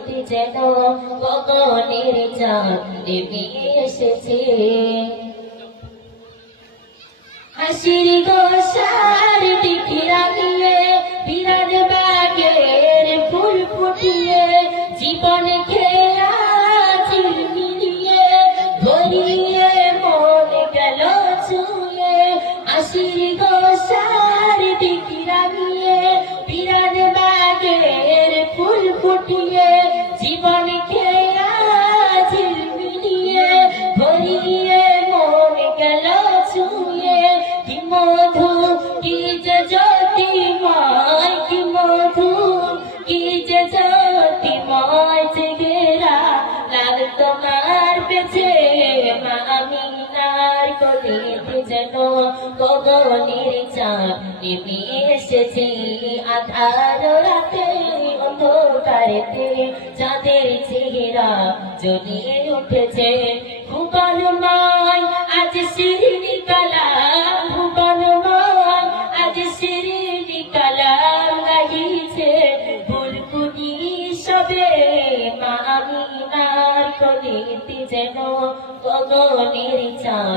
কলিতে যেন গগনের চাঁদ নেমে এসেছে। হাসির গোসার টিকিরা দিয়ে বিরাট বাগের ফুল ফুটিয়ে জীবন খেয়া চিলমিলিয়ে ভরিয়ে মন গেল ছুঁয়ে। হাসির গোসার টিকিরা দিয়ে বিরাট বাগের ফুল ফুটিয়ে জীবন খেয়া চিলমিলিয়ে ভরিয়ে মন গেল ছুঁয়ে। কি মধু কি যে জ্যোতিময়, কি মধু কি যে জ্যোতিময় চেহারা লাল তোমার পেছে মা আমিনার কলিতে যেন গগনের চাঁদ নেমে এসেছে। আধার রাতে অন্ধকারেতে চাঁদের চেহারা জ্বলিয়ে উঠেছে। ভুবনময় আজ শিরিনি কালাম, ভুবনময় আজ শিরিনি কালাম গাহিছে বুলবুলি সবে মা আমিনার কলিতে যেন গগনের চাঁদ